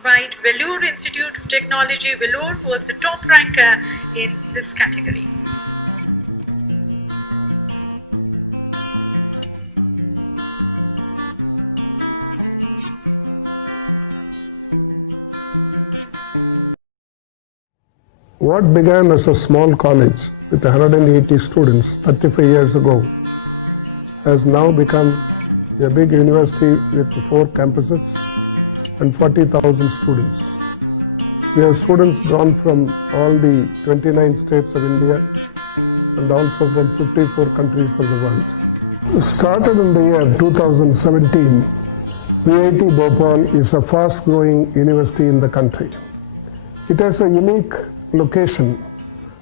invite Vellore Institute of Technology, Vellore, who was the top ranker in this category. What began as a small college with 180 students 35 years ago has now become a big university with 4 campuses and 40,000 students. We have students drawn from all the 29 states of India and also from 54 countries of the world. Started in the year 2017, VIT Bhopal is a fast-growing university in the country. It has a unique location,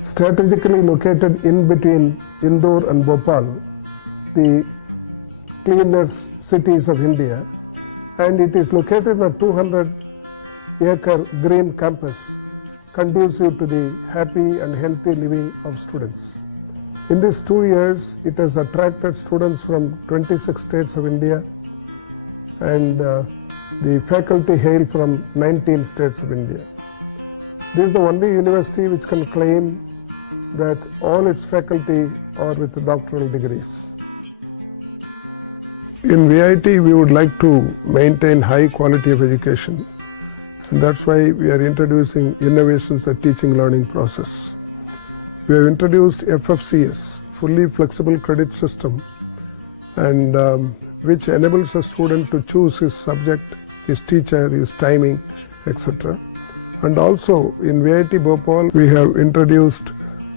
strategically located in between Indore and Bhopal, the cleanest cities of India, and it is located in a 200-acre green campus conducive to the happy and healthy living of students. In these 2 years, it has attracted students from 26 states of India, and the faculty hail from 19 states of India. This is the only university which can claim that all its faculty are with doctoral degrees. In VIT, we would like to maintain high quality of education, and that's why we are introducing innovations in the teaching learning process. We have introduced FFCS, fully flexible credit system, and which enables a student to choose his subject, his teacher, his timing, etc. And also in VIT Bhopal, we have introduced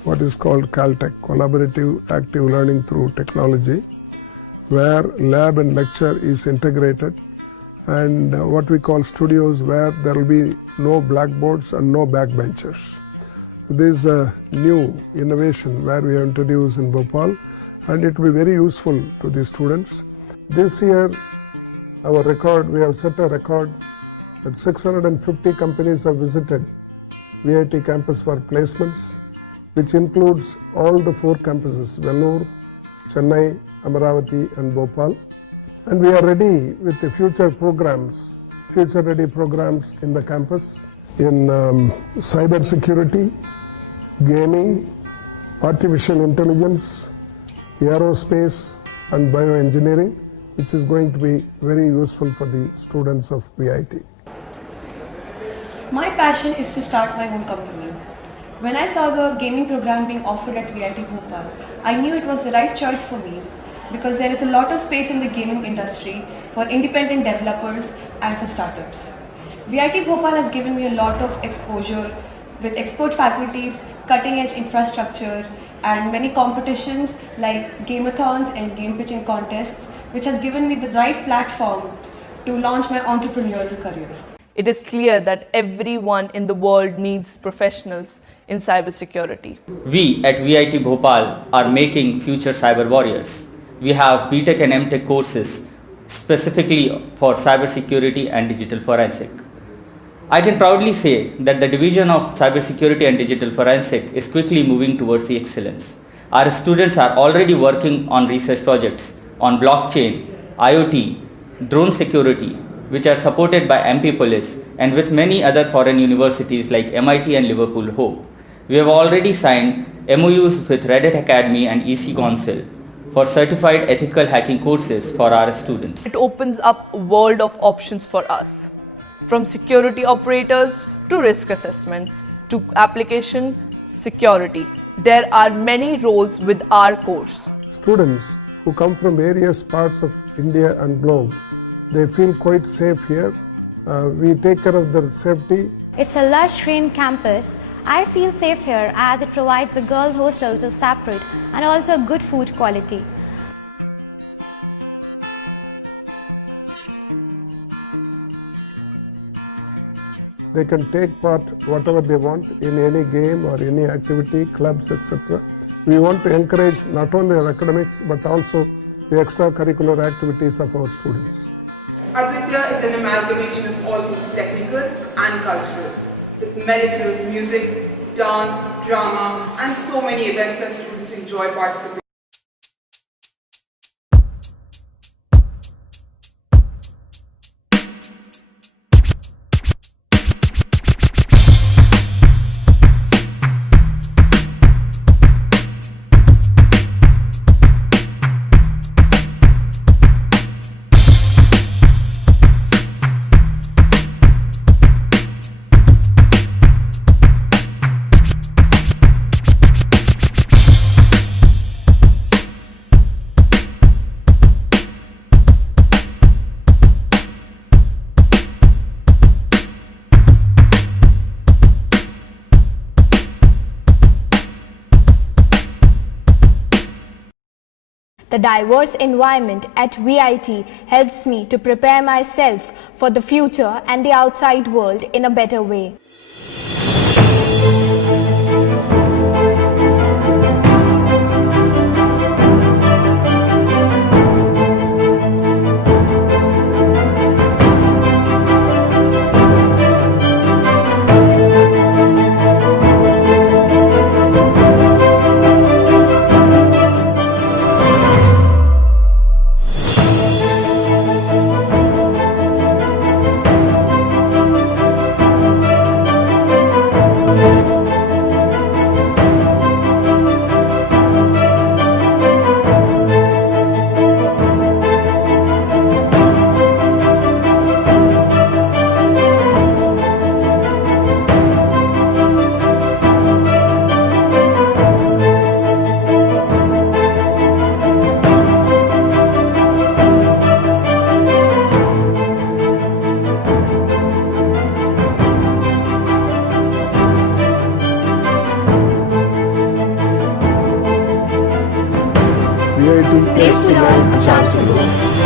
what is called CALTECH, Collaborative Active Learning Through Technology, where lab and lecture is integrated, and what we call studios, where there will be no blackboards and no backbenchers. This is a new innovation where we have introduced in Bhopal, and it will be very useful to the students. This year, we have set a record that 650 companies have visited VIT campus for placements, which includes all the 4 campuses, Vellore, Chennai, Amaravati and Bhopal. And we are ready with the future ready programs in the campus in cyber security, gaming, artificial intelligence, aerospace and bioengineering, which is going to be very useful for the students of VIT. My passion is to start my own company. When I saw the gaming program being offered at VIT Bhopal, I knew it was the right choice for me because there is a lot of space in the gaming industry for independent developers and for startups. VIT Bhopal has given me a lot of exposure with expert faculties, cutting-edge infrastructure, and many competitions like gameathons and game pitching contests, which has given me the right platform to launch my entrepreneurial career. It is clear that everyone in the world needs professionals in cybersecurity. We at VIT Bhopal are making future cyber warriors. We have BTech and MTech courses specifically for cybersecurity and digital forensic. I can proudly say that the division of cybersecurity and digital forensic is quickly moving towards the excellence. Our students are already working on research projects on blockchain, IoT, drone security, which are supported by MP Police and with many other foreign universities like MIT and Liverpool Hope. We have already signed MOUs with Red Hat Academy and EC Council for certified ethical hacking courses for our students. It opens up a world of options for us, from security operators to risk assessments to application security. There are many roles with our course. Students who come from various parts of India and globe, they feel quite safe here. We take care of their safety. It's a lush green campus. I feel safe here as it provides a girls' hostel which is separate and also good food quality. They can take part whatever they want in any game or any activity, clubs, etc. We want to encourage not only our academics but also the extracurricular activities of our students. Aditya is an amalgamation of all things technical and cultural, with mellifluous music, dance, drama, and so many events that students enjoy participating. The diverse environment at VIT helps me to prepare myself for the future and the outside world in a better way. VIT Place to learn, chance to grow.